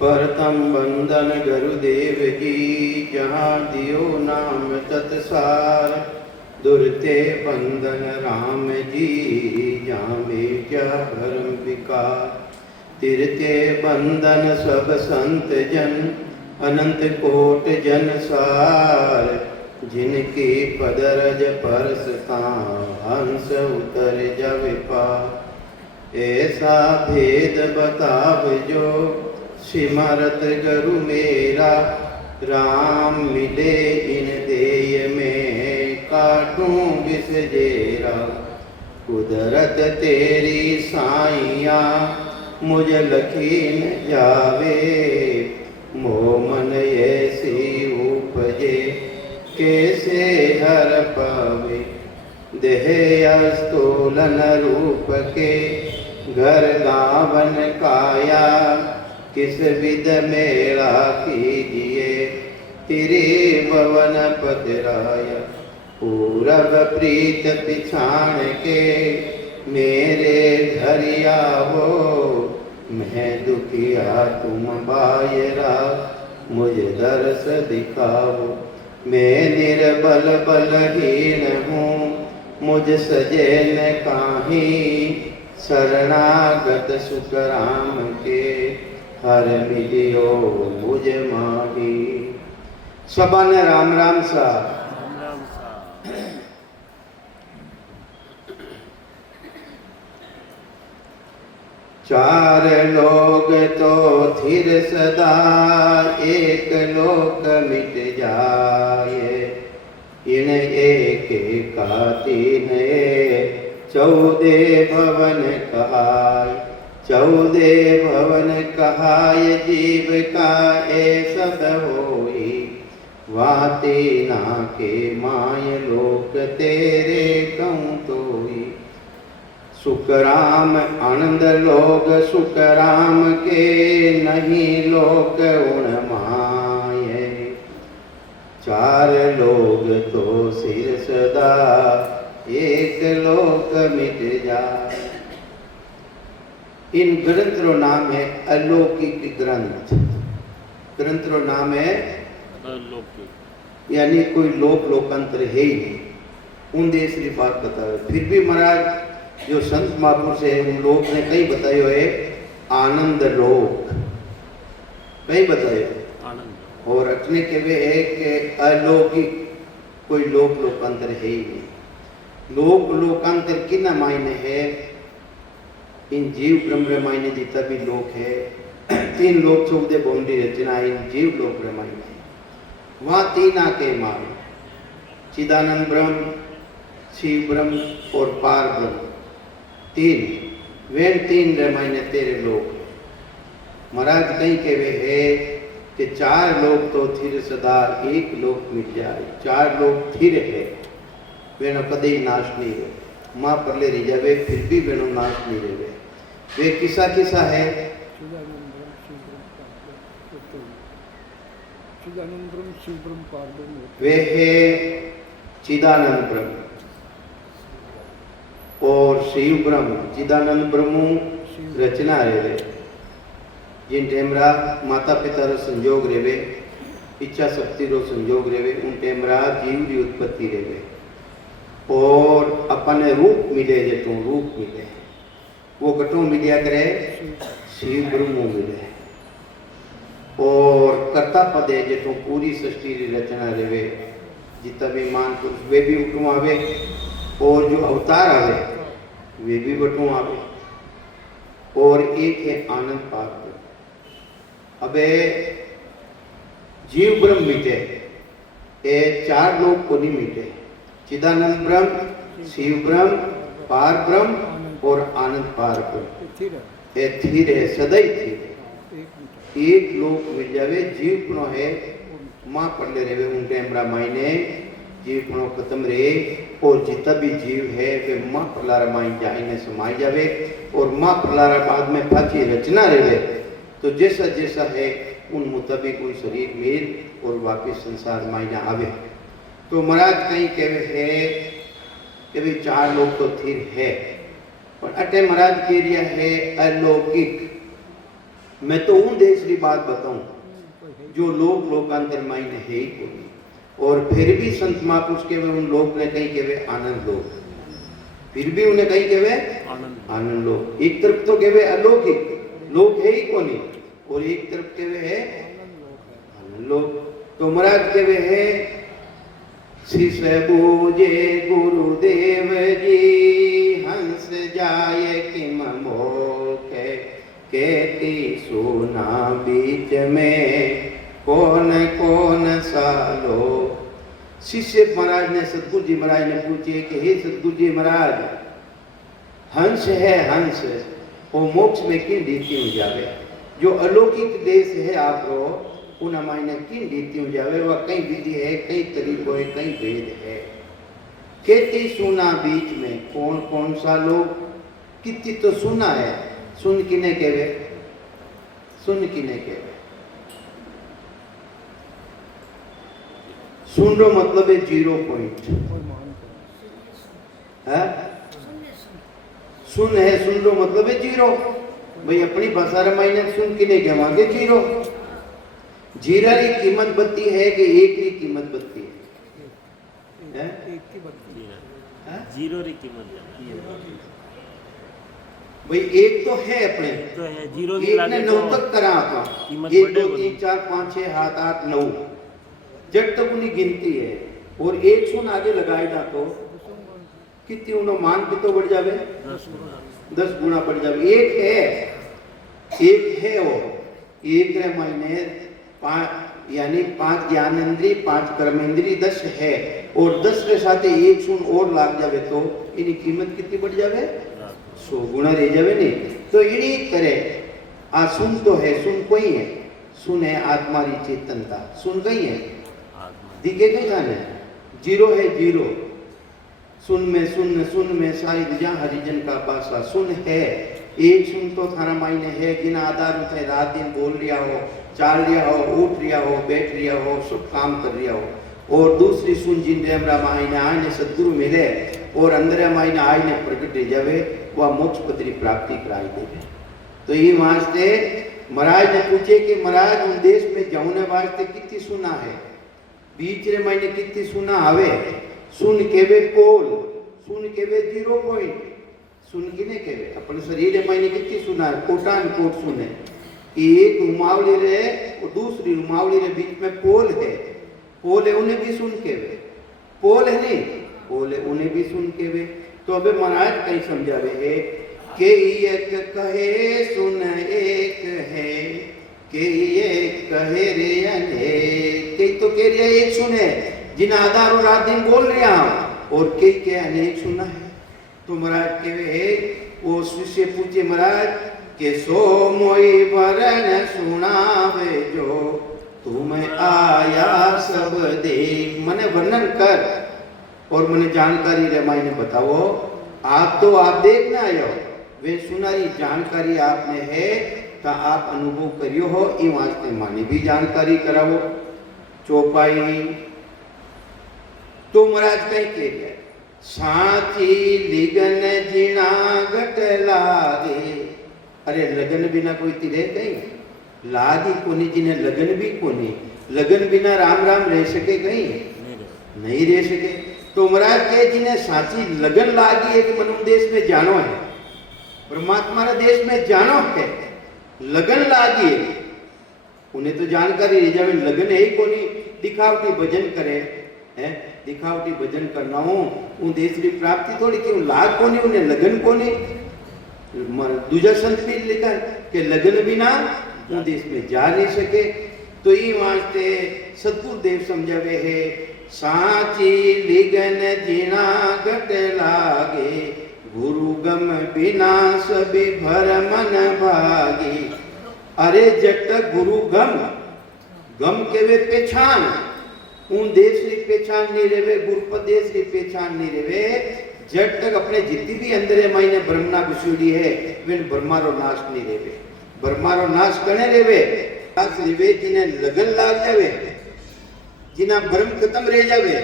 परतम बंदन गुरुदेव जी, जहाँ दियो नाम तत्सार। दुरते बंदन राम जी, जामे क्या भरम विकार। तिरते बंदन सब संत जन, अनंत कोट जन सार। जिनकी पदरज परसता, हंस उतर जब पार। ऐसा भेद बताव जो, सिमरत गुरु मेरा। राम मिले इन देय में, काटूं विष जेरा। कुदरत तेरी साइया, मुझ लखीन जावे। मोमन ऐसी उपजे, कैसे हर पावे। देह स्तूलन रूप के, घर गावन काया। किस विध मेला कीजिए, तेरे भवन पतराया। पूरब प्रीत पिछाण के, मेरे घर आवो। मैं दुखिया तुम बायरा, मुझ दर्श दिखाओ। मैं निर्बल बलहीन हूँ, मुझ सजे न काहीं। शरणागत सुख राम के, हर मिलियो मुझ माही। सबने राम राम सा। चार लोग तो थिर सदा, एक लोक मिट जाए। इन एक का तीन, 14 भवन कहाय। 14 भवन कहाय, जीव का ए सब होई। वाती ना के माय लोक, तेरे कहूँ तोई। सुख राम आनंद लोग, सुख राम के नहीं लोक उण माये। चार लोग तो सिर सदा, एक लोक मिट जाए। इन ग्रंथ रो नाम है अलौकिक ग्रंथ। ग्रंथ रो नाम है अलौकिक, यानी कोई लोक लोकांतर है ही नहीं। उन देश की बात बतावे। फिर भी महाराज जो संत महापुरुष है, उन लोक ने कई बतायो है आनंद लोक, कई बतायो आनंद। और अटने के वे है कि अलौकिक, कोई लोक लोकांतर है ही नहीं। लोक लोकांतर किना मायने है, इन जीव ब्रह्म मायने जितना भी लोक है। 3 लोक 14 बाउंड्री रचना, इन जीव लोक मायने वहाँ 3 आके मारे, चिदानंद ब्रह्म, शिव ब्रह्म और पार ब्रह्म। 3 वेन 3 मायने तेरे लोक। महाराज कहीं के वे है कि 4 लोग तो थिर सदा, एक लोक मिट जाए। 4 लोग थिर है, वेनो कदे नाश नहीं हो। माँ पर ले रही जावे, फिर भी वेनो नाश नहीं रहे। वे किसा किसा है, वे है चिदानंद ब्रह्म और शिव ब्रह्म। चिदानंद ब्रह्म रचना रेवे, जिन टेमरा माता पिता रो संयोग रेवे, इच्छा शक्ति रो संयोग रेवे, उन टेमरा जीव की उत्पत्ति रेवे। और अपने रूप मिले, जे तो रूप मिले, वो कटो मिलिया करे, शिव ब्रह्म मिले। और कर्ता पदे जे तो पूरी सृष्टि की रचना रेवे, जितना भी मान पुरुष वे भी उठू आवे, और जो अवतार आवे वे भी बटू आवे। और एक है आनंद पार। अबे जीव ब्रह्म मिटे, ये 4 लोग को नहीं मिटे। चिदानंद ब्रह्म, शिव ब्रह्म, पार ब्रह्म और आनंद पार ब्रह्म। ये थिर है, सदैव थिर। एक लोक मिल जावे, जीव पुनो है माँ पर ले रहे, उन टेमरा मायने जीव पुनो खत्म रहे। और जितना भी जीव है वे माँ प्रलारा माई जाए समाई जावे। और माँ प्रलारा बाद में पाची रचना रहे, तो जैसा जैसा है उन मुताबिक कोई शरीर मिल और वापिस संसार माई ना आवे। तो महाराज कहीं कहवे है कि भी 4 लोग तो थिर है, पर अटे महाराज के रिया है अलौकिक। मैं तो उन देश की बात बताऊं जो लोक लोकांतर मायने है ही कोई, और फिर भी संत महापुरुष के वे उन लोक ने कहीं के वे आनंद लोक, फिर भी उन्हें कहीं के वे आनंद लोक। एक तरफ तो के वे अलौकिक लोक है ही कोनी, और एक तरफ के वे है आनंद लोक। तो महाराज के वे है शीश बूझे गुरुदेव जी, हंस जाए किम मोखे, कहती सुना बीच में कौन कौन सा लोग। शिष्य महाराज ने सतगुरु जी महाराज ने पूछे कि हे सतगुरु जी महाराज, हंस है हंस, वो मोक्ष में किन रीति हो जावे, जो अलौकिक देश है आप रो उन मायने किन रीति हो जावे, वह कई विधि है, कई तरीकों है, कई भेद है। कहती सुना बीच में कौन कौन सा लोग, कितनी तो सुना है, सुन किने कहवे, सुन किने कहवे। सुन रो मतलब है 0 पॉइंट है, सुन है, सुन रो मतलब है 0। भाई अपनी भाषा रे मायने सुन किने कहवांगे 0। जीरा की कीमत बत्ती है कि एक की कीमत बत्ती है, एक की बत्ती है? जीरो री कीमत भाई एक तो है अपने तो है जीरो एक ने 9 तक करा था, 1 2 3 4 5 6 7 8 9 जब तक उन्हें गिनती है, और एक सुन आगे लगाएगा तो कितनी उन्होंने मान की तो बढ़ जावे 10 गुना बढ़ जावे। एक है वो एक रे महीने 5 यानी 5 ज्ञान इंद्री 5 कर्म इंद्री 10 है, और 10 के साथ एक सुन और लाग जावे तो इनकी कीमत कितनी बढ़ जावे 100 गुना रह जावे नहीं। तो इन्हीं तरह आ सुन तो है, सुन कोई है, सुन है आत्मा री चेतनता, सुन कहीं है दिखे कहीं जाने 0 है 0। सुन में शायद जहाँ हरिजन का पासा सुन है, एक सुन तो थारा मायने है जिना आधार उठे रात दिन बोल रिया हो, चाल रिया हो, उठ रिया हो, बैठ रिया हो, सब काम कर रिया हो। और दूसरी सुन जिन रेमरा मायने आने सदगुरु मिले और अंदर मायने आने प्रकट रह जावे, वह मोक्ष पत्री प्राप्ति कराई देवे। तो ये वास्ते महाराज ने पूछे कि महाराज उन देश में जाने वास्ते कितनी सुना है, बीच रे मायने कितनी सुना आवे। सुन केवे पोल, सुन केवे 0 पॉइंट, सुन किने केवे अपन शरीर रे मायने कितनी सुना है, कोटान कोट सुने। एक रुमावली रे और दूसरी रुमावली रे बीच में पोल है उन्हें भी सुन केवे, पोल है नहीं पोल है उन्हें भी सुन केवे। तो अबे महाराज कहीं समझावे है कि एक कहे सुन एक है, के ये कहे रे अनेक, कई तो कह रहा एक सुने जिन आधार और रात दिन बोल रहा और कई के अनेक सुना है। तो महाराज के वो शिष्य पूछे महाराज के सो मोई वरण सुनावे जो तुम आया सब देख, मने वर्णन कर और मने जानकारी रे मायने बताओ। आप तो आप देखना आयो, वे सुनारी जानकारी आपने है तो आप अनुभव करियो हो, ई वास्ते माने भी जानकारी करावो। चौपाई तो महाराज कहीं कह गया साची लिगन जीना गट लागे। अरे लगन बिना कोई तिरे कहीं लागी कोनी, जिन्हें लगन भी कोनी, लगन बिना राम राम रह सके कहीं नहीं रह सके। तो महाराज के जिन्हें साची लगन लागी है कि मनु देश में जानो है, परमात्मा रे देश में जानो है, लगन लागी है, उन्हें तो जानकारी रह जावे लगन है ही कोनी। दिखावटी भजन करे है, दिखावटी भजन करना हो उन देश की प्राप्ति थोड़ी क्यों लाग कोनी, उन्हें लगन कोनी। दूजा संत भी लिखा कि लगन बिना उन देश में जा नहीं सके। तो ये वास्ते सतगुरु देव समझावे है साची लिगन जीना गट लागे, गुरु गम बिना सभी भर मन भागी। अरे जब तक गुरु गम के वे पहचान, उन देश की पहचान नहीं रहे, गुरुपदेश की पहचान नहीं रहे, जब तक अपने जितनी भी अंदर मायने ब्रह्मना घुसूड़ी है वे ब्रह्मारो नाश नहीं रहे। ब्रह्मारो नाश करने रहे जिन्हें लगन लाग जावे, जिन्हें ब्रह्म खत्म रह जावे।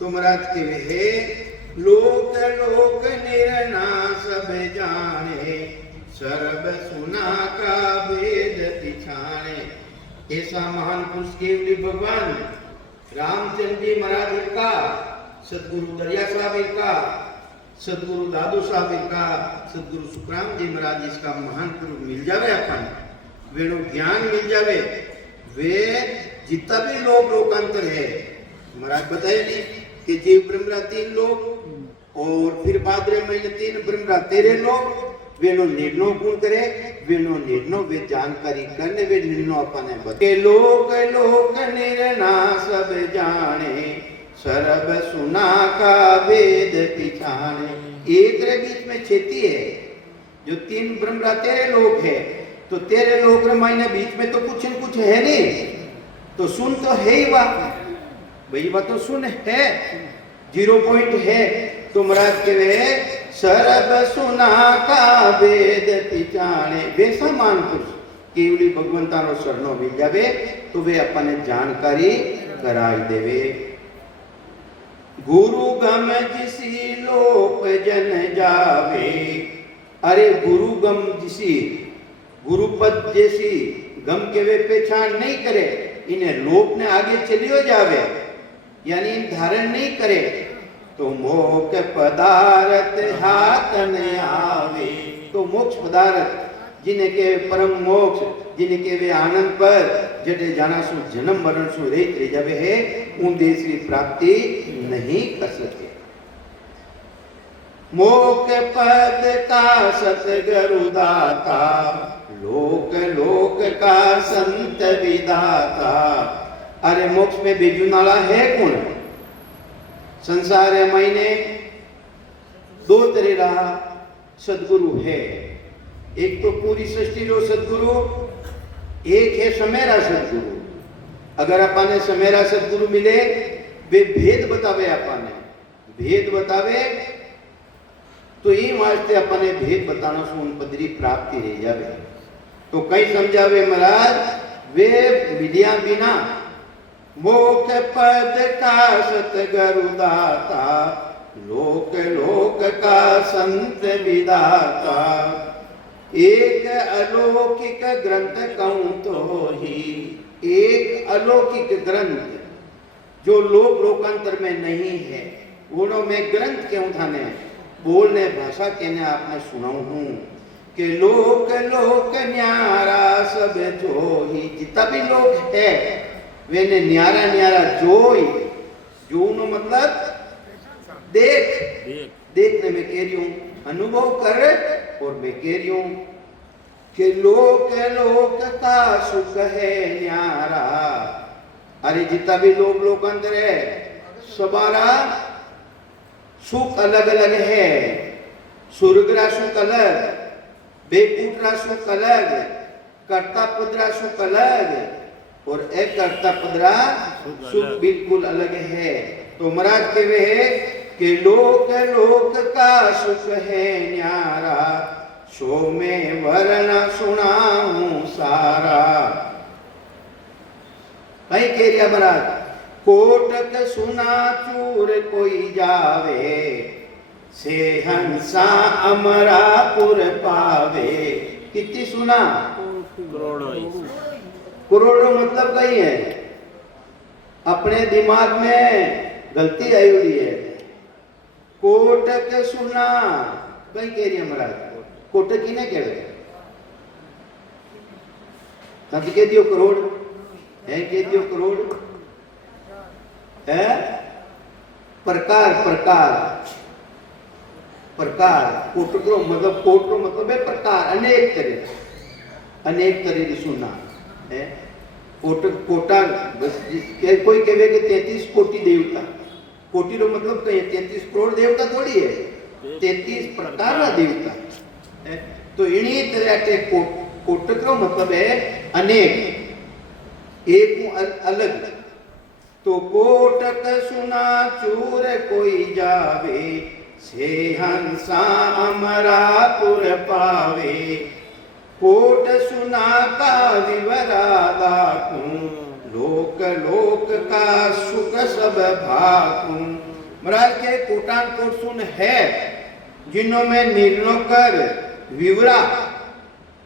तो महाराज के वे है लोक लोक निर्ना सब जाने, सर्व सुना का वेद पिछाने। ऐसा महान पुरुष केवली भगवान रामचंद्र जी महाराज का, सदगुरु दरिया साहब का, सदगुरु दादू साहब का, सदगुरु सुखराम जी महाराज इसका महान पुरुष मिल जावे अपन, वेणु ज्ञान मिल जावे, वे जितना भी लोकांतर है महाराज बताए नहीं कि जीव ब्रह्मरा 3 लोग और फिर भाद्रे महीने 3 ब्रह्मरा 13 लोग, वेणु निर्णय गुण करे, वेणु निर्णय वे जानकारी करने, वे निर्णय अपने बते। लोक लोक निर्णा सब जाने, सर्व सुना का वेद पिछाने। एक रे बीच में छेती है, जो 3 ब्रह्मरा 13 लोग है, तो 13 लोग रे महीने बीच में तो कुछ न कुछ है नहीं, तो सुन तो है ही वही बात तो सुन है, 0 पॉइंट है। तो महाराज के वे सर्व सुना का वेद पिछाने, वे समान पुरुष केवली भगवंता रो शरणो मिल जावे तो वे अपने जानकारी कराई देवे। गुरु गम जिसी लोक जन जावे, अरे गुरु गम जिसी, गुरुपद जैसी गम के वे पहचान नहीं करे, इन्हें लोक ने आगे चलियो जावे, यानी इन धारण नहीं करे, तो मोक्ष पदार्थ हाथ न आवे। तो मोक्ष पदार्थ जिन्हें के परम मोक्ष, जिन्हें के वे आनंद पर जटे जाना सु जन्म मरण सु रहित रह जावे है, उन देश की प्राप्ति नहीं कर सके। मोक्ष पद का सतगुरु दाता, लोक लोक का संत विदाता। अरे मोक्ष में बिजू नाला है कौन? संसार है महीने 2 तरह रहा सदगुरु है, एक तो पूरी सृष्टि रो सदगुरु, एक है समेरा सदगुरु। अगर अपने समेरा सदगुरु मिले, वे भेद बतावे, अपने भेद बतावे तो ये वास्ते अपने भेद बताना सु उन पदरी प्राप्ति रह जावे। तो कई समझावे महाराज, वे विद्या बिना मोक्ष पद का सतगुरु दाता, लोक लोक का संत विदाता। एक अलौकिक ग्रंथ कहूं तो ही, एक अलौकिक ग्रंथ जो लोक लोकांतर में नहीं है, उन्हों में ग्रंथ क्यों थाने बोलने भाषा कहने आपने सुनाऊं हूं कि लोक लोक न्यारा सब जो ही, जितना भी लोग है वेने न्यारा न्यारा जोई, जोनो मतलब देखने में कह रही हूं, अनुभव कर और मैं कह रही हूं कि लोक लोक का सुख है न्यारा। अरे जितना भी लोग लोकांतर है, सबारा सुख अलग अलग है। स्वर्गरा सुख अलग, बेकूटरा सुख अलग, कर्ता पदरा सुख अलग और एक कर्ता पदरा सुख बिल्कुल अलग है। तो महाराज के वे है कि लोक लोक का सुख है न्यारा, सो में वर्ण सुनाऊं सारा। कहीं कह रिया महाराज, कोटक सुना चूर कोई जावे, से हंसा अमरापुर पावे। कितनी सुना? करोड़ों मतलब कहीं है, अपने दिमाग में गलती आई हुई है। कोटक सुना कहीं कह रही है महाराज, कोटक ही नहीं कह रहे, कह दियो करोड़ है, कह दियो करोड़ है। प्रकार प्रकार प्रकार, कोटको मतलब, कोटको मतलब है प्रकार, अनेक तरह की सुना है। कोटक कोटा बस कोई कहे कि 33 कोटि देवता, कोटि रो मतलब कहीं 33 करोड़ देवता थोड़ी है, 33 प्रकार का देवता है। तो इन्हीं तरह के कोटक रो मतलब है अनेक, एक अलग। तो कोटक सुना चूर कोई जावे, से हंसा अमरापुर पावे। कोट सुना का विवरादा कूं, लोक लोक का सुख सब भाकूं। महाराज के कोटान कोट सुन है, जिन्हों में निर्णय कर विवरा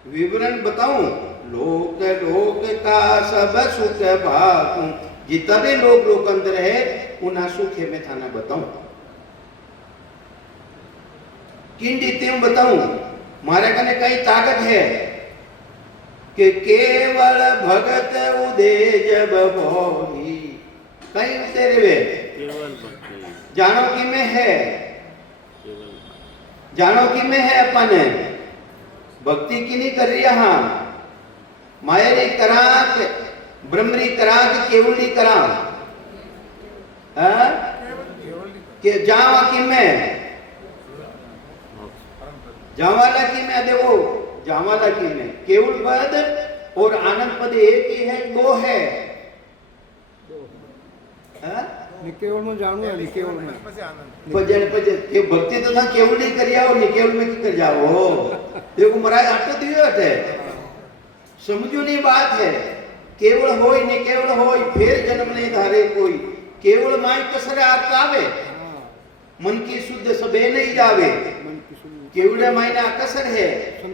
विवरण बताऊं, लोक लोक का सब सुख भाकूं, जितना भी लोक लोकांतर है उना सुख है मैं थाना बताऊं। किन रीति में बताऊं, मारे कने कई ताकत है कि केवल भगत उदे जब होई, कहीं तेरे वे केवल भक्ति जानो कि में है, जानो कि में है अपन भक्ति की नहीं कर रही हाँ, मायरी कराक ब्रह्मरी कराक केवली कराक के जावा कि में जावाला की में देखो, जावाला की में केवल पद और आनंद पद एक ही है, दो है। निकेवल में जानू है, निकेवल में भजन भजन के भक्ति तो था केवल नहीं करिया और निकेवल में की कर जाओ। देखो महाराज आटो दियो है, समझो नहीं बात है, केवल होई निकेवल होई फिर जन्म नहीं धारे कोई, केवल माई कसर आवे मन की शुद्ध सबे नहीं जावे, केवड़े मायने आकसर है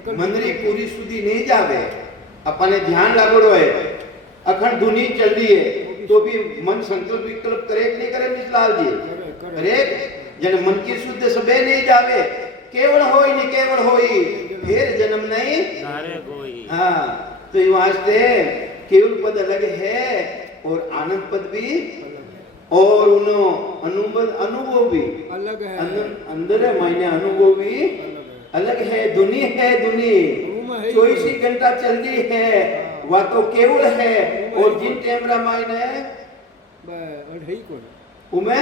मंदरी पूरी सुधी नहीं जावे। अपने ध्यान लागोड़ो है, अखंड धुनी चल रही है तो भी मन संकल्प विकल्प करे कि नहीं करे मिसलाल जी, अरे जन मन की शुद्ध सबे नहीं जावे, केवल होई नहीं केवल होई फिर जन्म नहीं धारे कोई। हाँ तो ये वास्ते केवल पद अलग है और आनंद पद भी और उनो अनुभव भी अलग है, अंदर है मायने अनुभव भी अलग है। दुनी है दुनी 24 घंटा चल रही है, वह तो केवल है और जिन टेमरा मायने उमे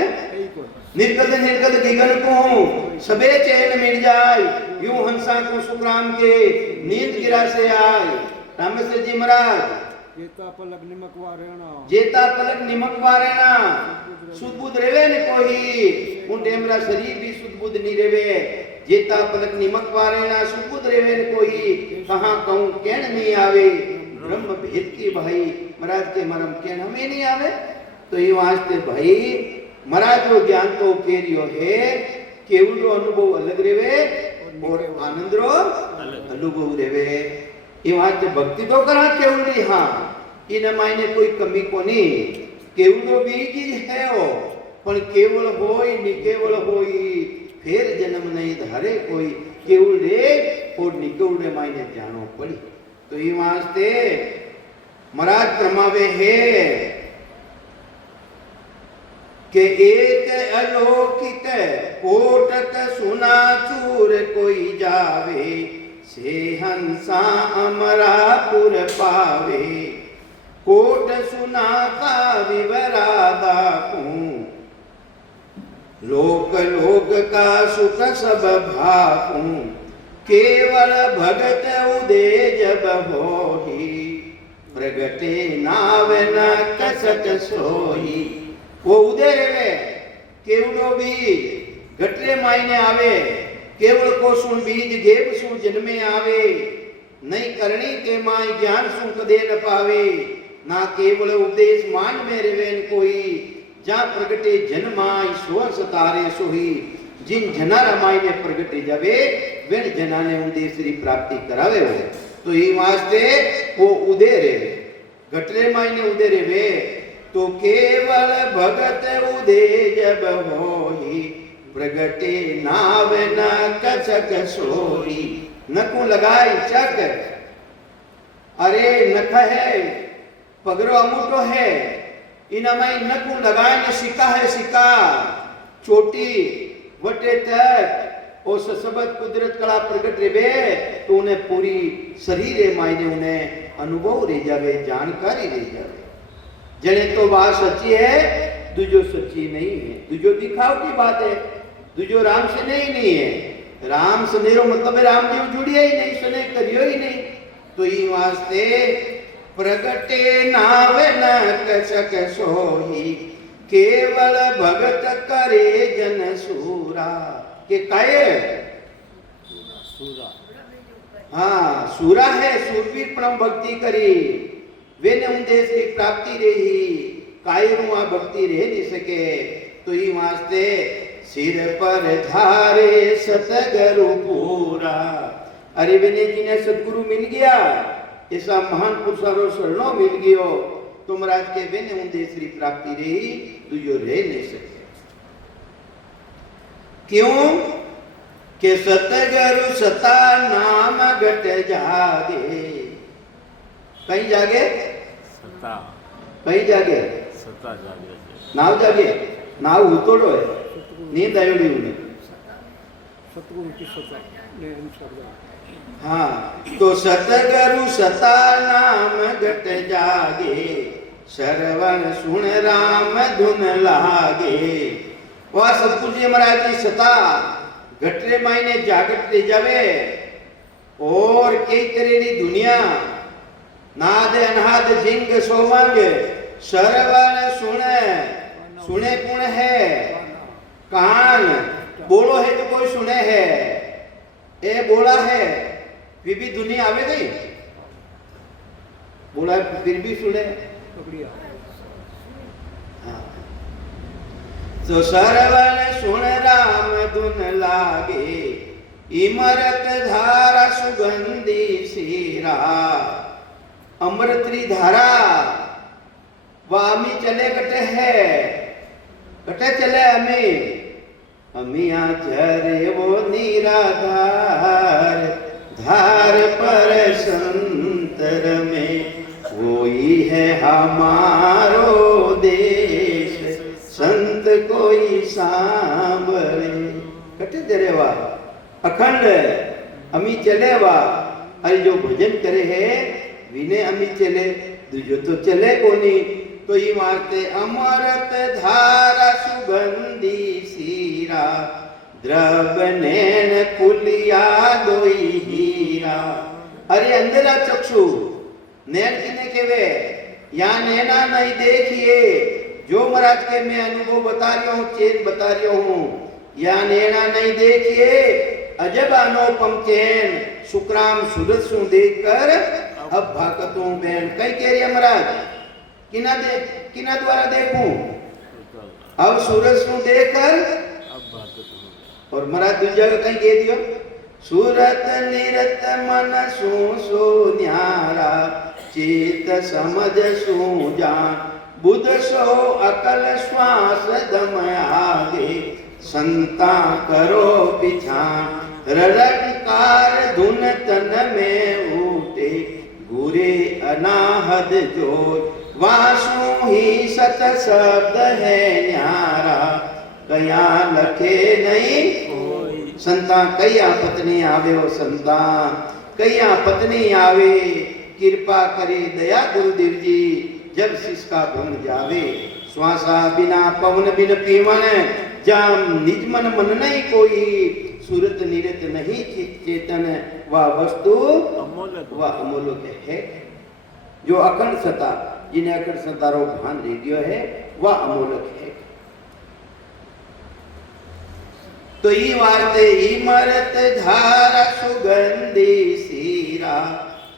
निर्गत निर्गत गिगन को सबे चैन मिल जाए, यूं हंसा को सुखराम के नींद गिरा से आए। रामेश्वर जी महाराज जेता पलक निमक वारेना, जेता पलक निमक वारेना सुदबुद रेवे ने कोई, उन टेमरा शरीर भी सुदबुद नहीं रेवे, जेता पलक निमक वारेना सुदबुद रेवे ने कोई, कहां कहूं कहन नहीं आवे, ब्रह्म भेद की भाई महाराज के मरम कहन हमें नहीं आवे। तो ये वास्ते भाई महाराज को ज्ञान तो केरियो है, केवल अनुभव अलग रेवे और आनंद रो अनुभव रेवे। ये वास्ते भक्ति तो करा केवली हाँ, इन मायने कोई कमी को नहीं, केवल भी चीज है वो, पर केवल होई निकेवल होई फिर जन्म नहीं धारे कोई, केवल रे और निकेवल मायने जानो पड़ी। तो ये वास्ते महाराज प्रमावे है के एक अलौकिक कोटक सुना चूर कोई जावे, से हंसा अमरापुर पावे, कोट सुना का विवरादा को, लोक लोक का सुख सब भाकू, केवल भगत उदे जब होही, प्रगटे नाव न कसत सोही। वो उदय रेवे केवड़ो भी घटरे मायने आवे, केवल को सुन बीज गेव सुन जन्मे आवे, नहीं करनी के माय ज्ञान सुन कदे न पावे, ना केवल उपदेश मान में रेवेन कोई, जा प्रगटे जन्माय सो सतारे सोही, जिन जना रामाय ने प्रगटे जावे वेन जना ने उदेश्री प्राप्ति करावे हो। तो ये वास्ते वो उदय रेवे घटरे मायने उदय रेवे, तो केवल भगत उदे जब होही, प्रगटे नाव न कसक सोही। नकु लगाई चक, अरे नख है पगरो अमुटो है, इनमाई नकु लगाए न सिक्का है सिक्का, चोटी वटे तक ओ सबद कुदरत कला प्रगट रेवे, तो उन्हें पूरी शरीर मायने उन्हें अनुभव रह जावे, जानकारी रह जावे। जने तो बात सच्ची है, दूजो सच्ची नहीं है, दूजो दिखावटी बात है, दूजो राम से नहीं है। राम सनेरो मतलब राम जी जुड़िया ही नहीं, सने करियो ही नहीं। तो ये वास्ते प्रगटे नाव न कसक सोही, केवल भगत करे जन सूरा। के काये सूरा, हाँ सूरा है, सूरवीर परम भक्ति करी, वे ने उन देश की प्राप्ति रही, कायरुआ भक्ति रह नहीं सके। तो ये वास्ते सिर पर धारे सतगुरु पूरा, अरे विनय जी ने सदगुरु मिल गया, ऐसा महान पुरुषारो शरणों मिल गयो, तो महाराज के विनय उन श्री प्राप्ति रही तुझो रह नहीं सके। क्यों के सतगुरु सता नाम घट जागे, कहीं जागे सता कहीं जागे सता जागे नाव जागे नाव उतोड़ो है नींद आयोड़ी उन्हें सतगुरु की सता ने अनुसार हाँ तो सतगुरु सता नाम घट जागे, श्रवण सुन राम धुन लागे। वह सतगुरु जी महाराज की सता घटरे मायने जागट ले जावे और कई करेली दुनिया नाद अनाद जिंग सोमंग श्रवण सुने कौन है, कान बोलो है तो कोई सुने है, ए बोला है फिर भी दुनिया आवे गई, बोला फिर भी सुने। पकड़िया हाँ। तो श्रवण सुन राम धुन लागे, इमरत धारा सुगंधी सीरा, अमृतरी धारा वामी चले कटे है, कटे चले अमिया झरे वो निराधार, धार पर संतर में वही है हमारो देश, संत कोई सांभरे। कटे तेरे वा अखंड अमी चले वा, अरे जो भजन करे है विने अमी चले, दूजो तो चले कोनी। तो ये मारते अमृत धारा सुगंधी सीरा, द्रव नैन कुलिया दोई हीरा। अरे अंधेरा चक्षु नैन किने केवे, या नैना नहीं देखिए, जो महाराज के मैं अनुभव बता रहा हूँ, चेन बता रहा हूँ, या नैना नहीं देखिए, अजब अनुपम चैन, सुखराम सूरज सु देखकर अब भागतों बैन। कई कह रही है महाराज किना द्वारा देखूं, अब सूरज सु देखकर और महाराज दूसरी जगह कहीं कह दियो, सूरत निरत मन सो न्यारा, चेत समझ सो जान, बुध सो अकल श्वास दम आगे, संता करो पिछान, रड़कार धुन तन में उठे, गुरे अनाहद जोर, वासु ही सत शब्द है न्यारा, कया लखे नहीं संता, कया पत्नी आवे हो संता, कया पत्नी आवे, कृपा करे दया गुरुदेव जी, जब शिष का भंग जावे, श्वासा बिना पवन बिन पीवन, जाम निज मन मन नहीं कोई, सूरत निरत नहीं चेतन, वह वस्तु वह अमूल्य है। जो अखंड सता, जिन्हें अखंड सतारो भान रह गयो है, वह अमूल्य है। तो ये वार्ते इमरत धारा सुगंधी सीरा,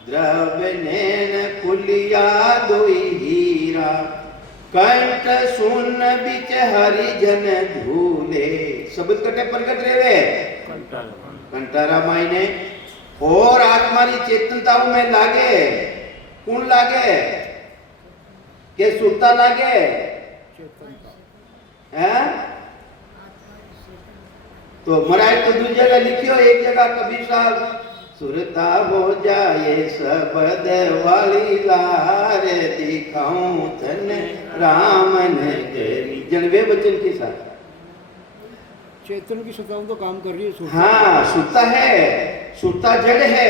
द्रव नैन कुलिया दोई हीरा, कंठ सुन बिच हरिजन झूले। शब्द कटे प्रकट रेवे कंटारा मायने, और आत्मारी चेतनताओं में लागे, कौन लागे के सुता लागे है। तो महाराज तो दूसरी जगह लिखियो, एक जगह कबीर साहब, सुरता हो जाए सबद वाली लार, दिखाऊं धन राम ने तेरी। जनवे वचन के साथ चेतन की सताओं तो काम कर रही है। हाँ सुता है, सुता जड़ है,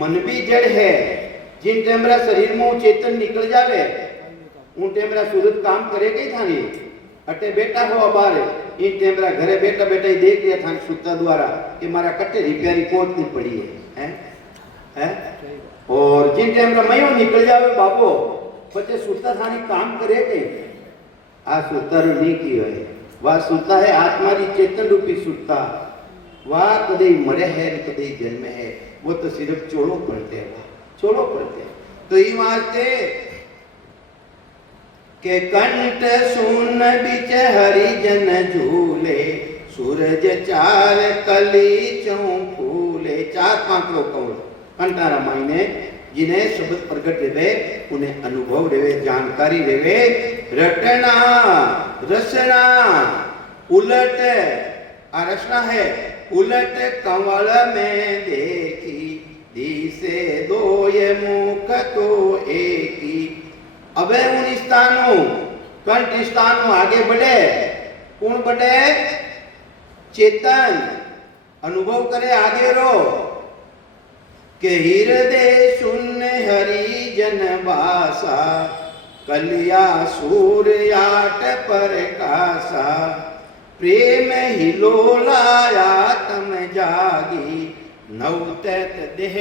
मन भी जड़ है। जिन टेमरा शरीर में चेतन निकल जावे, उन टेमरा सूरत काम करेगा ही था नहीं। अटे बेटा हो अबार, इन टेमरा घरे बेटा बेटा ही देख लिया था सुता द्वारा कि मारा कटे रिपेयरी कोट नहीं पड़ी है? और जिन टेमरा मयो निकल जावे बाबो, पचे सुता था नहीं काम करेगा। आ सुता रो नहीं कियो है, वह सुता है आत्मा री चेतन रूपी सुता, वह कदे मरे है कदे जन्म है, वो तो सिर्फ चोड़ो पड़ते हैं, चोड़ो पड़ते हैं। तो ये वास्ते के कंठ सुन बिच हरिजन झूले, सूरज चार कली चौ फूले। चार पांचड़ो कवल कंटारा मायने जिन्हें शब्द प्रकट रेवे उन्हें अनुभव रेवे जानकारी रेवे रटना रसना उलट रचना है उलट कंवल में देखी दिसे दो ये मुख तो एक ही। अब उन स्थानों कंठ स्थानों आगे बढ़े कौन बढ़े चेतन अनुभव करे आगे रो के हृदय शून्य हरि जन भाषा कलिया सूर्याट प्रकाशा प्रेम हिलोलाया तम जागी नवतत देह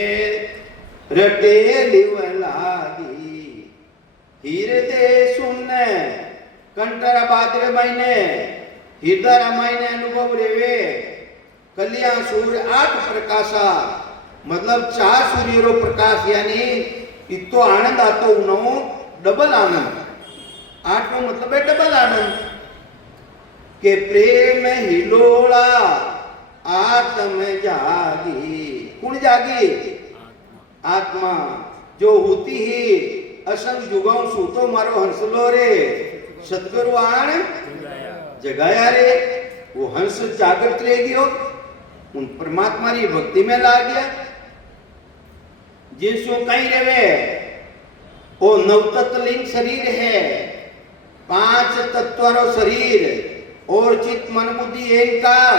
रटे लिवलागी। हृदय शून्य कंठरा बादरे महीने हृदय महीने अनुभव रेवे कलिया सूर्य आठ प्रकाशा मतलब चार सूर्य रो प्रकाश यानी इतो आनंद आतो उनो डबल आनंद आठ नो मतलब है डबल आनंद के प्रेम हिलोला आत्म जागी कौन जागी आत्मा जो होती ही असंग जुगाओं सूतो मारो हंसलो रे सतगुरु आन जगाया रे वो हंस जागृत रह गयो उन परमात्मा री भक्ति में ला गया जिसको कहीं रेवे वो नवतत्लिंग शरीर है पांच तत्वों शरीर और चित्त मन बुद्धि अहंकार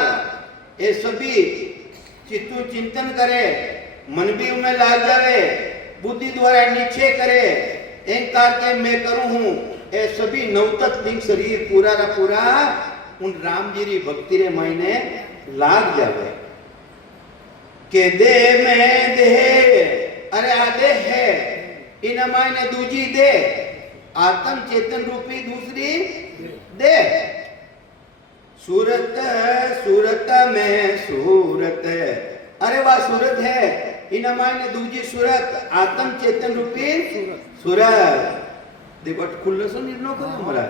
ये सभी चित्तु चिंतन करे मन भी उनमें लाग जावे बुद्धि द्वारा निश्चय करे अहंकार के मैं करूं हूं ये सभी नवतत्लिंग शरीर पूरा रा पूरा उन राम जी री भक्ति रे मायने लाग जावे के दे में दे अरे आदे है इन मायने दूजी दे आत्म चेतन रूपी दूसरी दे सूरत सूरत में सूरत अरे वाह सूरत है इन मायने दूजी सूरत आत्म चेतन रूपी सूरत देखो खुल्ला सो निर्णय करो हमारा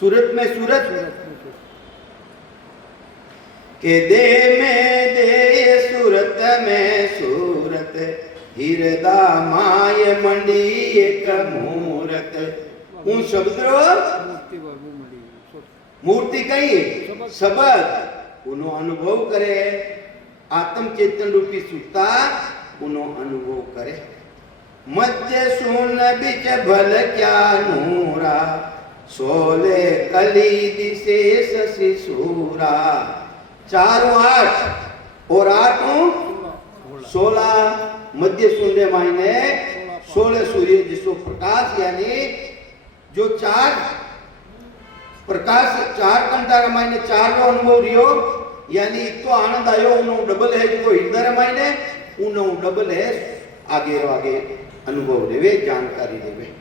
सूरत में सूरत के दे में दे सूरत में सूरत हिरदा माय मंडी एक मूरत उन शब्द मूर्ति कही शब्द उनो अनुभव करे आत्म चेतन रूपी सुता उनो अनुभव करे मध्य सुन बिच भल क्या नूरा सोले कली दिशे शशि सूरा चारों आठ और आठों 16 मध्य शून्य मायने 16 सूर्य जिसको प्रकाश यानी जो चार प्रकाश चार कंटारा मायने चार नो अनुभव रियो यानी तो आनंद आयो उनो डबल है जो हृदय मायने उनो डबल है आगे रो आगे अनुभव देवे जानकारी देवे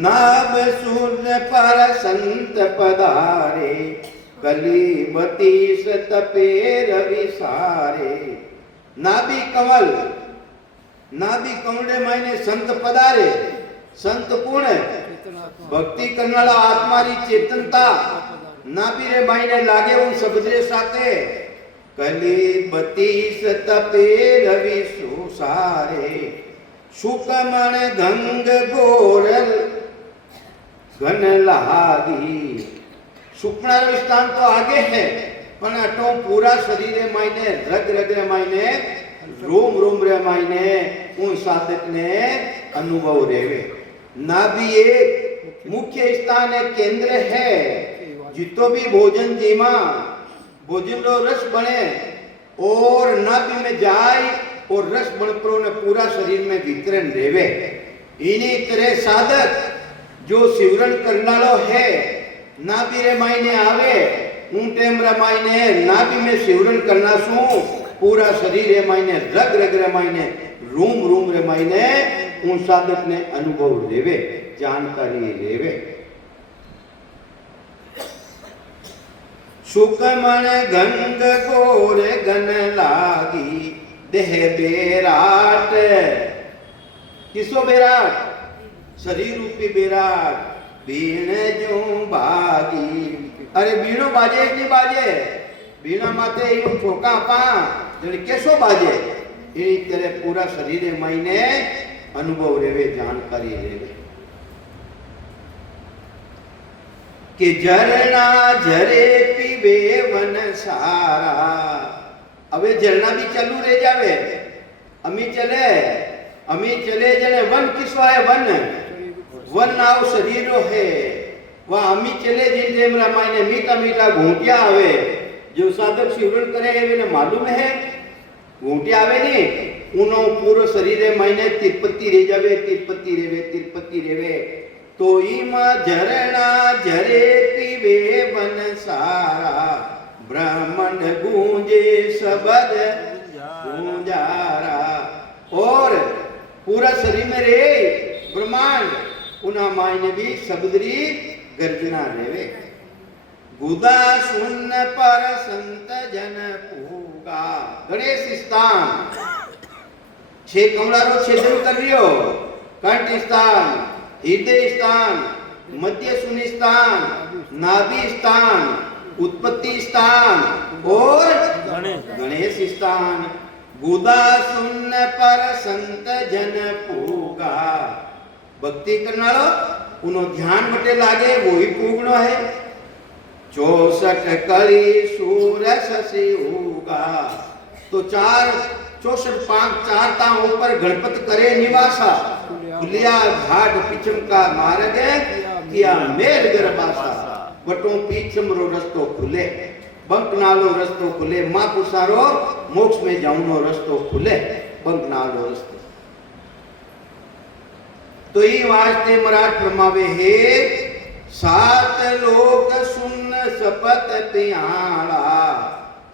नाभ शून्य पर संत पधारे कलीबती तपे रवि सारे नाभि कमल मायने संत पधारे संत कौन है भक्ति करने वाला आत्मा री चेतनता नाभि रे मायने लागे उन शब्द रे साथे कलीबती तपे रवि सुसारे सुकमण गंग गोरल घन लागी सुपना स्थान तो आगे है पर अटो पूरा शरीर मायने रग रे मायने रोम रोम रे मायने उन साधक ने अनुभव रेवे नाभि एक मुख्य स्थान है केंद्र है जितो भी भोजन जीमा भोजन रो रस बने और नाभि में जाए और रस बनपरो ने पूरा शरीर में वितरण रेवे इन्हीं तरह साधक जो शिवरण करनालो है नाभि रे मायने आवे उन टेम रे मायने नाभि में शिवरण करना सु पूरा शरीर रे मायने रग रे मायने रूम रूम रे मायने उन साधक ने अनुभव लेवे जानकारी लेवे सुकमण गंग गोर गन लागी देह बेराट किसो बेराट शरीर रूपी बेराट बीण जो बागी अरे बीणो बाजे नहीं बाजे बीना माते यूं ठोका पा जने केसो बाजे एनी तरह पूरा शरीरे महीने अनुभव रेवे जानकारी रेवे कि झरना झरे पीवे वन सारा अबे झरना भी चालू रह जावे अमी चले जने वन किसो है वन नाव शरीरो है वह अमी चले जिन जेमरा मायने मीठा मीठा घूंटिया आवे जो साधक शिवरण करे है वे मालूम है घूंटिया आवे नहीं उनो पूरो शरीरे मायने तिरुपति रह जावे तिरुपति रेवे तो इमा झरना झरे पीवे वन सारा ब्रह्मंड गूंजे शब्द गूंजारा और पूरा शरीर में रे ब्रह्मांड उना मायने भी शब्दरी गर्जना रेवे गुदा सुन पर संत जन पूगा गणेश स्थान छे कमलारो छेदन कर रियो कंठ स्थान हृदय स्थान मध्य सुनि स्थान नाभि स्थान उत्पत्ति स्थान और गणेश स्थान गुदा सुन पर संत जन पूगा भक्ति करनारो उनो ध्यान मटे लागे वो ही पूगनो है 64 कली सूरज से होगा तो 64 पांच 4 ता ऊपर गणपति करे निवासा खुलिया घाट पिछम का मार्ग किया मेल गरबासा वटो पीछम रो रस्तो खुले बंक नालो रस्तो खुले मां पुसारो मोक्ष में जाऊनो रस्तो खुले बंक नालो रस्तो तो ये वास्ते मराठ फरमावे है 7 लोक सुन सपत प्याला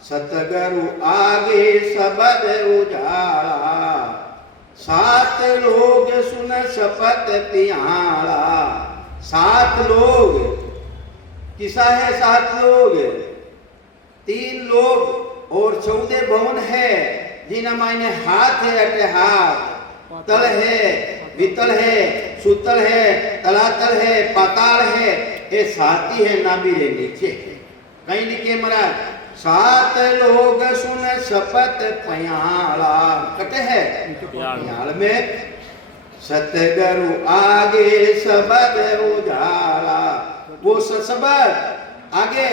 सतगुरु आगे सबद उजाला 7 लोग सुन सपत प्याला 7 लोग किसा है 7 लोग 3 लोग और 14 भवन है जिन्हें मायने हाथ है अटे हाथ तल है वितल है सुतल है तलातल है पाताल है ये साथी है नाभि रे नीचे कहीं लिखे महाराज 7 लोग सुन शपथ पयाला कटे है पयाल में सतगुरु आगे सबद उजाला वो सबद आगे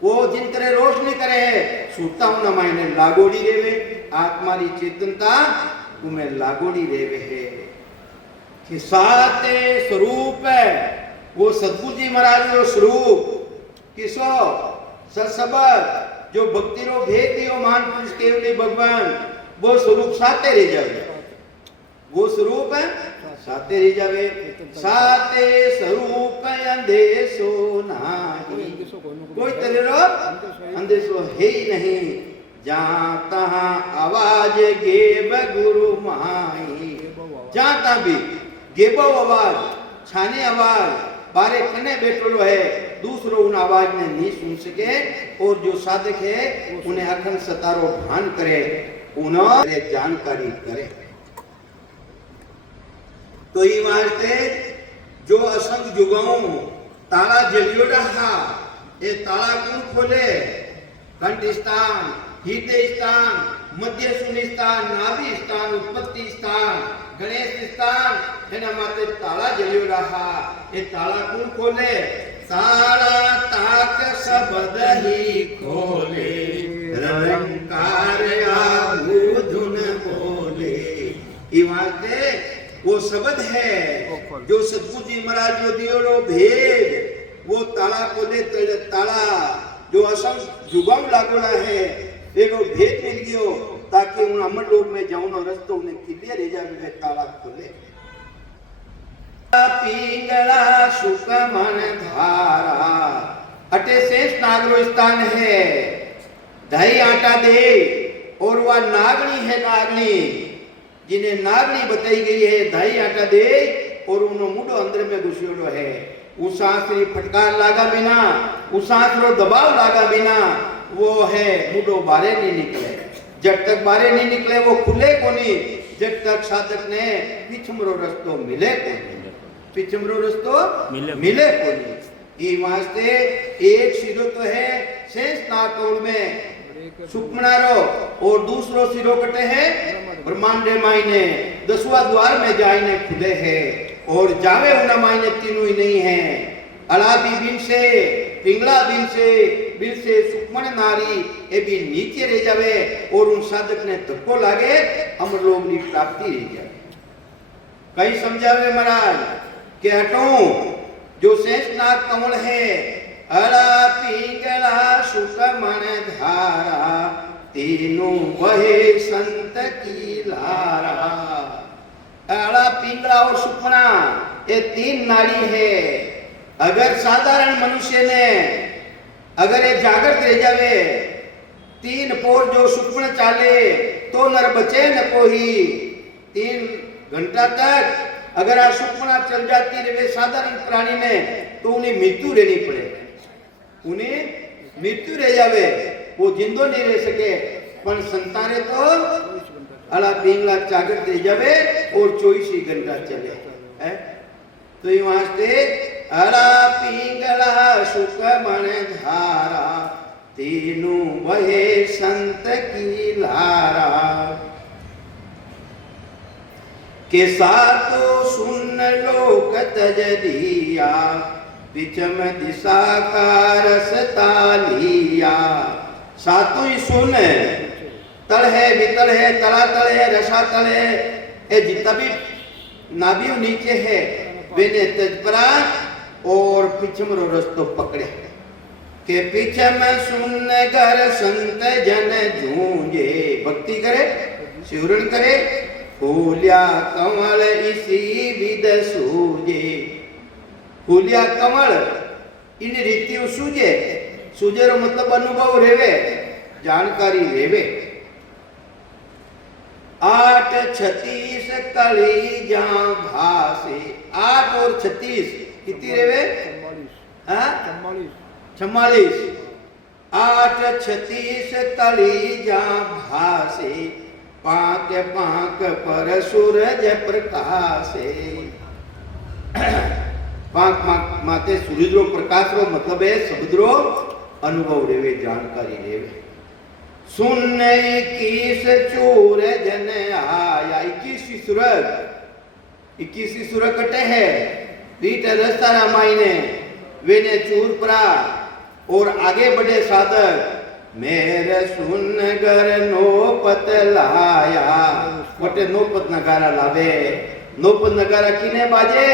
वो जिन करे रोशनी करे है सूता हूं मायने लागोड़ी रेवे आत्मा री चेतनता तुम्हें लागोड़ी रेवे है कि 7 स्वरूप है वो सतगुरु जी महाराज रो स्वरूप किसो ससबर जो भक्ति रो भेद दियो महान पुरुष केवली भगवान वो स्वरूप 7 रह जावे वो स्वरूप है 7 रह जावे 7 स्वरूप अंधेसो नाही कोई तेरे अंधेसो है ही नहीं जाता आवाज गेब गुरु माई जाता भी गेबो आवाज छाने आवाज बारे कने बैठो है दूसरो उन आवाज में नहीं सुन सके और जो साधक है उन्हें अखंड सतारो भान करे उन्हें जानकारी करे तो ये वास्ते जो असंग युगाओं ताला जलियो रहा ये ताला कौन खोले कंठ स्थान हृदय स्थान मध्य सुनि स्थान नाभि स्थान उत्पत्ति स्थान गणेश स्थान एना माते ताला जलियो रहा ये ताला कौन खोले ताला ताक शब्द ही खोले रंकार आधुन बोले ये वास्ते वो शब्द है जो सतगुरु जी महाराज जो दियो भेद वो ताला खोले ताला जो असंग जुगाम लागोड़ा है एनो भेद मिल गयो ताकि उन अमर लोक में जाऊनो रस्तो उन्हें क्लियर रह जावे ताला खोले पिंगला सुख मन धारा अटे शेष नागरो स्थान है दही आटा दे और वह नागनी है नागनी जिन्हें नागनी बताई गई है दही आटा दे और उन्होंने मुंडो अंदर में घुसियोड़ो है उस शास्त्री फटकार लागा बिना उस शास्त्रो दबाव लागा बिना वो है मुंडो बारे नहीं निकले जब तक बारे नहीं निकले वो खुले को नहीं जब तक साधक ने पिछमरो रस्तो मिले को नहीं पिछमरो रस्तो मिले को नहीं ये वास्ते एक सिरो तो है शेष नाग कौड़ में सुकमनारो और दूसरो सिरो कटे है ब्रह्मांडे मायने 10वां द्वार में जाइने खुले है और जावे उना मायने तीनों ही नहीं है। अलाबी बिन से पिंगला बिन से सुकमण नारी ए भी नीचे रह जावे और उन साधक ने धक्को लागे अमर लोग की प्राप्ति रह जाए। कई समझावे महाराज के हटो जो शेष नाग कमल है अला पिंगला सुकमण धारा तीनों वहे संत की लारा। अला पिंगला और सुकमणा ये तीन नाड़ी है। अगर साधारण मनुष्य ने अगर ये जागृत रह जावे 3 पोर जो सुकमण चाले तो नर बचे न कोई। 3 घंटा तक अगर आ सुकमणा चल जाती रहे साधारण प्राणी ने तो उन्हें मृत्यु रहनी पड़े, उन्हें मृत्यु रह जावे, वो जिंदो नहीं रह सके। पर संताने तो अला पिंगला जागृत रह जावे और 24 घंटा चले है। तो ये वास्ते अला पिंगला सुकमण धारा तीनों वहे संत की लारा। के सातो सुन लोक तज दिया विचम दिशा का रसता लिया। सातों ही सुन तल है वितल है तला तल है रसा तल है ये जितना भी नाभियों नीचे है वेने तजपरा और पिछमरो रस्तो पकड़े के पीछे में सुन कर संत जन झूंझे। भक्ति करे शिवरण करे फूलिया कमल इसी विद सूझे। फूलिया कमल इन रीतियों सूझे, सूझे रो मतलब अनुभव रेवे जानकारी रेवे। 8 36 कली जा भासे 8 और 36 कितनी रेवे 44। 8 36 कली जा भासे पाक पाक पर सूरज प्रकाशे। पाक माते सूरज रो प्रकाश रो मतलब है शब्द रो अनुभव रेवे जानकारी रेवे। सुन 21 चूर जन आया 21 सूरज 21 सूरज कटे है बीट रस्ता रामायणे वेने चूर परा और आगे बढ़े साधक मेरे सुन गर नोपत लाया। वटे नोपत नगारा लावे। नोपत नगारा किने बाजे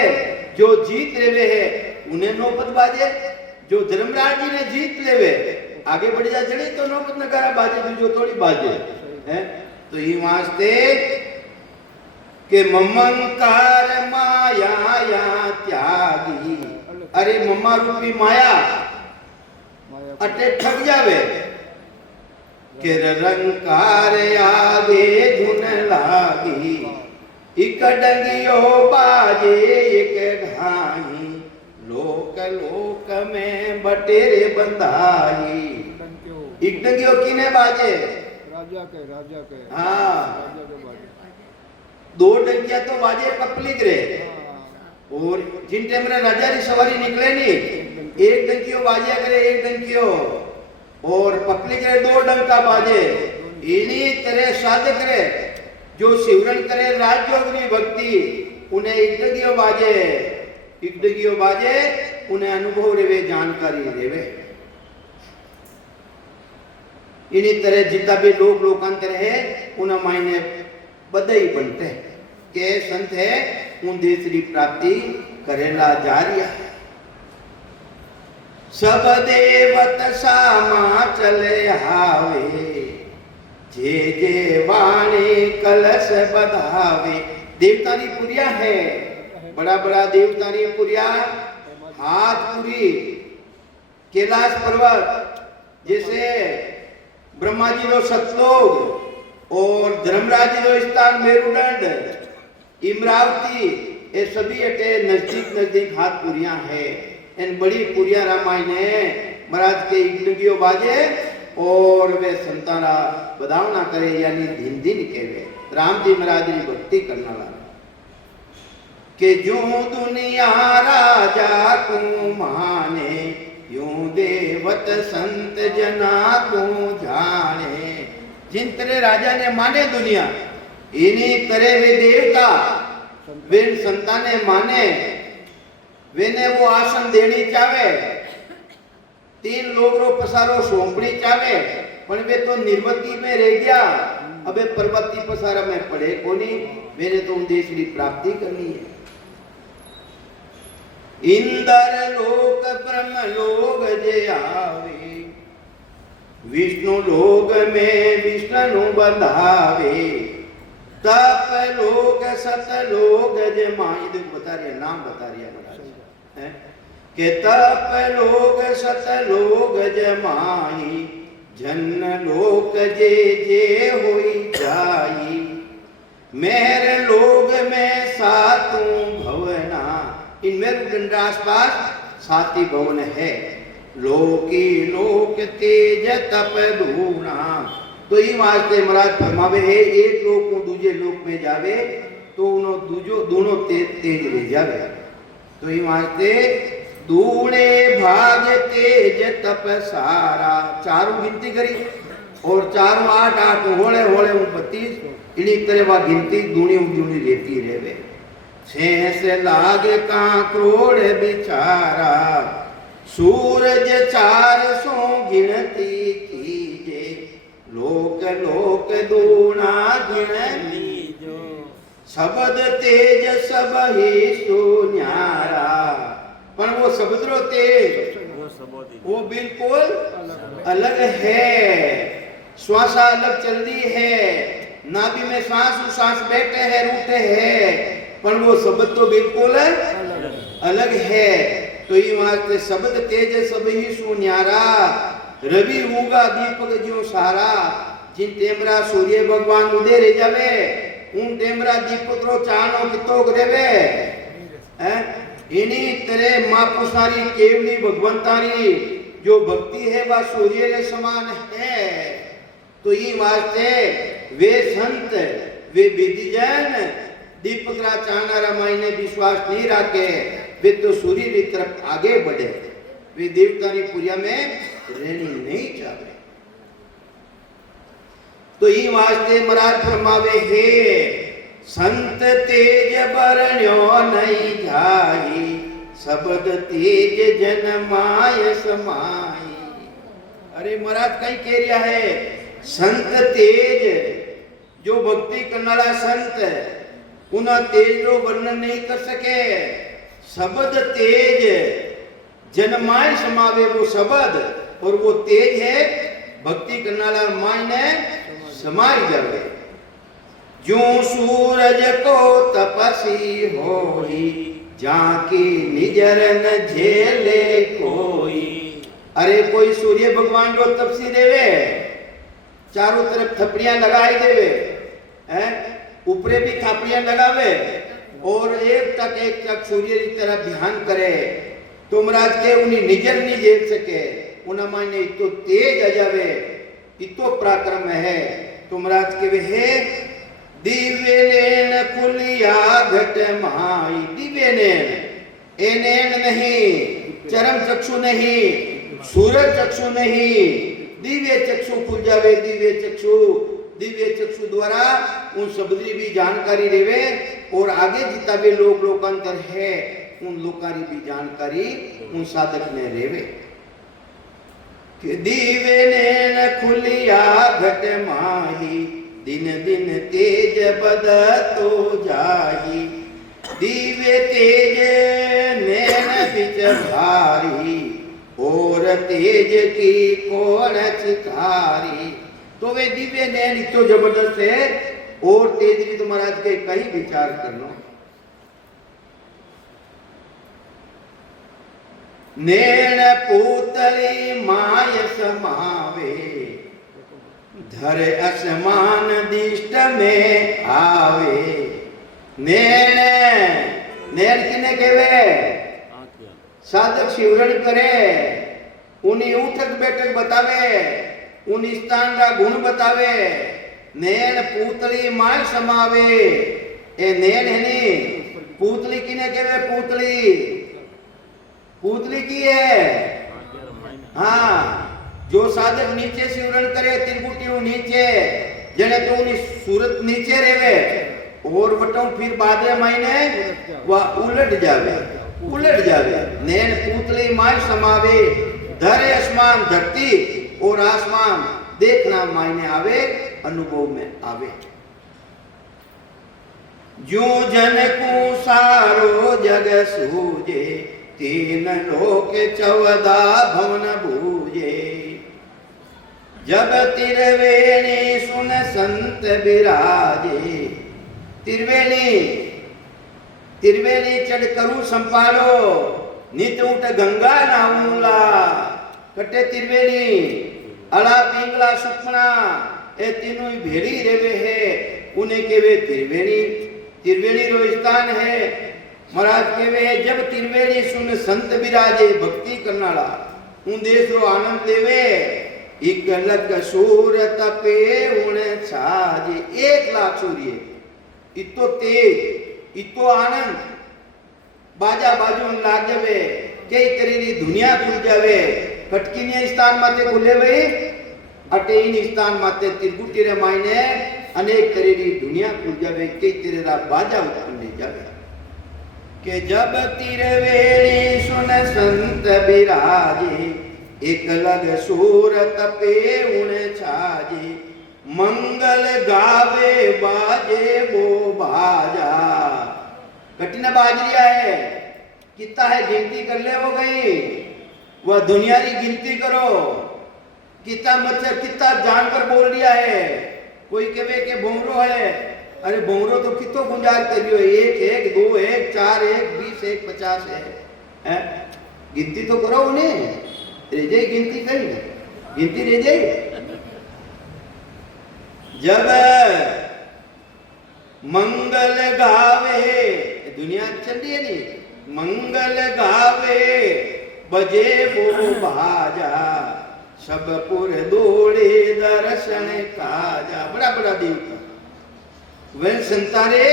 जो जीत लेवे है उन्हें नोपत बाजे। जो धर्मराज जी ने जीत लेवे आगे बढ़ जा चढ़ी तो नोपत नगारा बाजे जो थोड़ी बाजे है। तो ये वास्ते के ममंकार माया या त्यागी। अरे मम्मा रूपी माया अटे ठग जावे के रंकार आगे धुन लागी। इक डंगियो बाजे एक घाई लोक लोक में बटेरे बंधाई। एक डंगियो किने बाजे राजा के हाँ राजा के बाजे। 2 डंगिया तो बाजे पपलिक रे और जिन टाइम रे राजा री सवारी निकले नी 1 डंकियो बाजे करे 1 डंकियो और पपलिक रे 2 डंका बाजे। इन्हीं तरह साधक रे जो शिवरण करे राजयोगनी भक्ति उन्हें 1 डंकियो बाजे उन्हें अनुभव रेवे जानकारी रेवे। इन्हीं तरह जितना भी लोग लोकांतर है उन्हें मायने बधाई बनते हैं के संत है उन देशरी प्राप्ति करेला जारिया। सब देवत सामा चले हावे जे जे वाणी कलश बधावे। देवतारी पुरिया है बड़ा बड़ा देवतारी पुरिया हाथपुरी कैलाश पर्वत जैसे ब्रह्मा जी रो सतलोक और धर्मराज जी रो स्थान मेरुदंड इमरावती ये सभी अटे नजदीक हाथपुरियां है। इन बड़ी पुरिया रामायण है महाराज के इग्नगियो बाजे और वे संताना बदावना करे यानी दिन दिन केवे राम जी महाराज की भक्ति करना ला के जो दुनिया राजा को माने यूं देवत संत जना को जाने। जिन तरह राजा ने माने दुनिया, इन्हीं करे वे देवता, वे संता ने माने, वे ने वो आसन देनी चाहे, 3 लोग रो पसारो सोंपड़ी चाहे, पण वे तो निर्वती में रह गया। अबे पर्वती पसारा में पड़े कोनी, मैंने तो देश की प्राप्ति करनी है। इंदर लोक ब्रह्म लोक जे आवे, विष्णु लोक में विष्णु बंधावे, तप लोक सत लोक जे माई। बता रही है, नाम बता रही है महाराज है कि तप लोक सत लोक जे माई, जन लोक जे जे होई जाई, मेहर लोक में सातों भवना। इन मेरुदंड आसपास 7 ही भवन है। लोकी लोक तेज तप धूना। तो ये वास्ते महाराज फरमावे है, एक लोक को दूजे लोक में जावे तो उन्हों दोनों तेज ले जावे। तो ये वास्ते दूणे भाग तेज तप सारा, चारों गिनती करी और चारों 8 8 होले होले 29। इन्हीं तरह वह गिनती दूनी दूनी रहती रहे। शेष लाग का करोड़ बिचारा, सूरज 400 गिनती कीजे, लोक लोक दूना गिन लीजो, शब्द तेज सब ही सुन्यारा। पर वो शब्दों तेज वो बिल्कुल अलग है। श्वास अलग चल रही है, नाभि में सांस बैठे है रूठे है, पर वो शब्द तो बिल्कुल अलग है। तो ये वास्ते शब्द तेज सब ही सुन्यारा, रवि होगा दीपक जो सारा। जिन टेमरा सूर्य भगवान उदय रह जावे, उन टेमरा दीपक रो चानो कितोक रेवे हैं। इन्हीं तरह मां पुसारी केवली भगवंतारी जो भक्ति है वह सूर्य के समान है। तो ये वास्ते वे संत वे विधिजन दीपक रा चानारा माई ने विश्वास नहीं रखे, वे तो सूर्य की तरफ आगे बढ़े, वे देवता की पूजा में रहनी नहीं चाहते। तो ये वास्ते महाराज फरमावे है, संत तेज बरण्यो नहीं जाई, शब्द तेज जन माय समाई। अरे महाराज कहीं कह रहा है, संत तेज जो भक्ति करने वाला संत उन्हें तेज रो वर्णन नहीं कर सके। शब्द तेज जनमाय समावे वो शब्द, और वो तेज है भक्ति करने वाला माय ने समाई जावे। जो सूरज को तपसी होई, जाकी निजर न झेले कोई। अरे कोई सूर्य भगवान जो तपसी देवे, चारों तरफ थपड़ियां लगाई देवे हैं, ऊपरे भी थापड़ियां लगावे और एक तक सूर्य की तरफ ध्यान करे, तो महाराज के उन्हें निजर नहीं झेल सके। उन्हें मायने इतो तेज आ जावे, इतो पराक्रम है। तो महाराज के वे है, दिव्य नैन खुलिया घट माई। दिव्य नैन, ए नैन नहीं, चरम चक्षु नहीं, सूरज चक्षु नहीं, दिव्य चक्षु खुल जावे। दिव्य चक्षु द्वारा उन शब्दी भी जानकारी देवे, और आगे जितना भी लोकांतर है उन लोकारी भी जानकारी उन साधक ने रेवे। कि दिव्य नैन खुलिया घट माही, दिन दिन तेज बदतो जाही। दिव्य तेज नैन बिच भारी, और तेज की कौन चितारी। तो वे दिव्य नैन तो जबरदस्त है, और तेज की तो महाराज के कहीं विचार कर लो। नैन पूतली माय समावे, धर असमान दिष्ट में आवे। नैन किने कहवे, साधक शिवरण करे, उन्हीं उठक बैठक बतावे, उन स्थान का गुण बतावे। नैन पूतली माय समावे, ए नैन है नी, पूतली किने कहवे। पूतली की है हाँ जो साधक नीचे सिमरन करे त्रिकुटी नीचे जने तो उनी सूरत नीचे रेवे और वटों फिर बाद महीने वह उलट जावे नैन पूतली माय समावे धरे आसमान धरती और आसमान देखना मायने आवे अनुभव में आवे जो जन को सारो जग सूजे तीन लोक 14 भवन भूजे जब तिरवेणी सुन संत बिराजे तिरवेणी चढ़ करू संपालो नित उठ गंगा नाऊला कटे तिरवेणी अला पिंगला सुपना ए तीनों ही भेड़ी रेवे है उन्हें केवे तिरवेणी रो स्थान है महाराज केवे जब तिरवेणी सुन संत बिराजे भक्ति करनाला उन देश रो आनंद लेवे एक लग सूर तपे उन छाजे 1 लाख सूर्य इतो तेज इतो आनंद बाजा बाजू लाग जावे कई तरीनी दुनिया खुल जावे कटकीने स्थान माते खुले वे अटे इन स्थान माते त्रिकुटी रे मायने अनेक तरीनी दुनिया खुल जावे कई तेरा बाजा उत्पन्न ले जावे के जब तिरवेणी सुन संत बिराजे एक लग सूर तपे उन छाजे मंगल गावे बाजे वो बाजा कठिन बाज लिया है कितना है गिनती कर ले हो गई वह दुनिया की गिनती करो कितना मच्छर कितना जानवर बोल दिया है कोई कहे के भोंगरो है अरे भोंगरो तो कितो गुंजार करियो 1 1 2 1 4 1 20 1 50 है गिनती तो करो उन्हें रह जाए गिनती करी गिनती रह जाए जब मंगल गावे दुनिया चल रही है नहीं मंगल गावे बजे वो बाजा सब पुर दौड़े दर्शन काजा बड़ा बड़ा देवता वे संतारे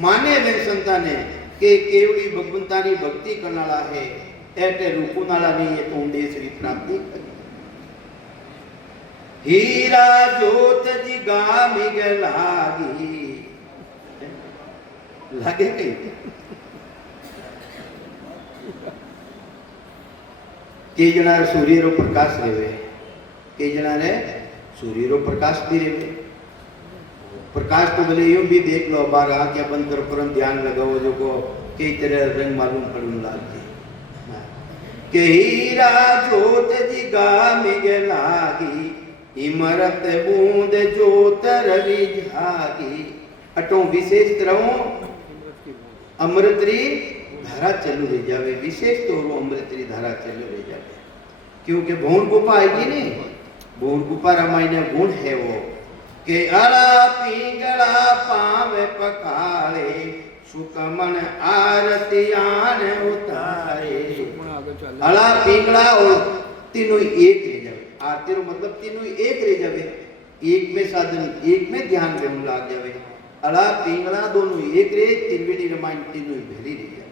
माने वे संताने के केवली भगवंतानी भक्ति करनाला है एटे रूपुनाला नहीं ये तो देश की प्राप्ति करी हीरा जोत जी गामी लागी लागे कहीं कई जना सूर्य रो प्रकाश रेवे कई जना ने सूर्य रो प्रकाश भी रेवे प्रकाश तो भले यूं भी देख लो बार आंखें बंद करो परम ध्यान लगाओ जो को कई तरह रंग मालूम पड़ने लगते के हीरा जोत जी गामी लागी इमरत बूंद जोत रवि झागी अटो विशेष तरह अमृतरी धारा चलू रह जावे विशेष तो अमृतरी धारा चलू रह जावे क्योंकि भौर गुफा आएगी नहीं भौर गुफा रामायण गुण है वो के अला पिंगला पावे पखाले सुकमन आरती आन उतारे अला पिंगला और तीनों एक रह जावे आरती रो मतलब तीनों एक रह जावे एक में साधन एक में ध्यान रहने लग जावे अला पिंगला दोनों एक रे तिरवेणी रामायण तीनों भेली रह जावे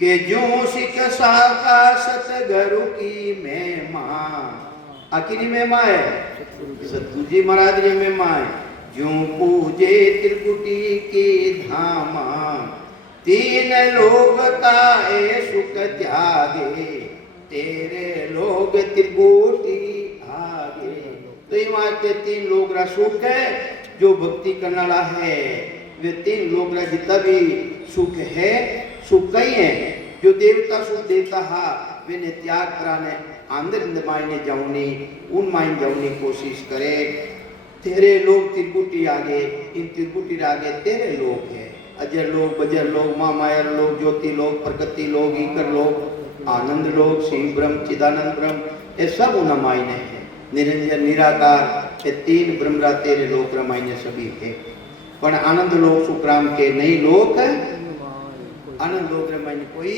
के जो सिख साका सतगुरु की महिमा आखिरी महिमा है सतगुरु जी महाराज री महिमा है जो पूजे त्रिकुटी के धामा 3 लोग का ए सुख त्यागे तेरे लोग त्रिकुटी आगे तो ये के 3 लोग रा सुख है जो भक्ति करने वाला है वे 3 लोग रा जितना भी सुख है सुख कई है जो देवता सुख देता है वे ने त्याग कराने अंदर मायने जाऊनी उन मायने जाऊनी कोशिश करे तेरे लोग त्रिकुटी आगे इन त्रिकुटी आगे तेरे लोग है अजय लोग बजर लोग माँ मायर लोग ज्योति लोग प्रकृति लोग ईकर लोग आनंद लोग शिव ब्रह्म चिदानंद ब्रह्म ये सब उन मायने है निरंजन निराकार ये 3 ब्रह्मरा तेरे लोक रामायण सभी है पर आनंद लोक सुखराम के नहीं लोक आनंद लोक रामायण कोई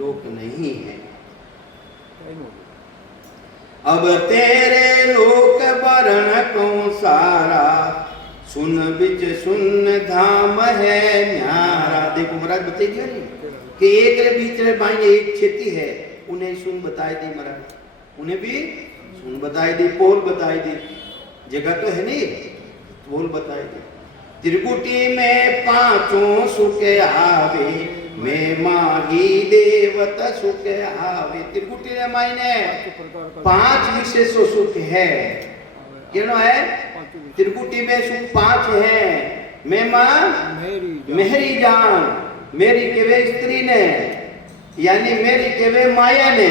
लोक नहीं है अब तेरे लोक वरण को सारा सुन बिच सुन धाम है न्यारा देखो महाराज बताइए नहीं कि एक रे बीच रे मायने एक खेती है उन्हें सुन बताए दी महाराज उन्हें भी सुन बताई दी, पोल बताई दी, जगह तो है नहीं, पोल बताई दी। त्रिकुटी में पांचों सुख आवे, मैं माही देवत सुख आवे। त्रिकुटी ने मायने पांच विशेष सुख है, क्यों है? त्रिकुटी में सुख पांच है। मैं मां मेरी जान, मेरी केवे स्त्री ने, यानी मेरी केवे माया ने,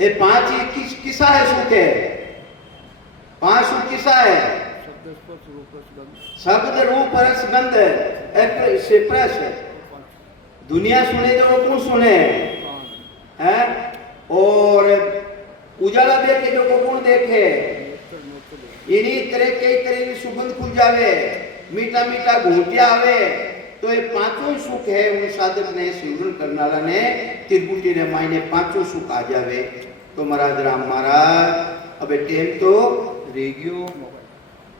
ये पांच ही किसा है सुख है? पांच सुख किसा है? शब्द रूप रस गंध से प्रस। दुनिया सुने जो वो कौन सुने हैं? और उजाला देखे जो को कौन देखे? इन्हीं तरह कई तरह की सुगंध खुल जावे, मीठा मीठा घूंटिया आवे। तो ये पांचों सुख है उन साधक ने, सिमरन करने वाला ने, त्रिकुटी ने मायने पांचों सुख आ जावे। तो महाराज राम महाराज अब टेम तो रह गयो।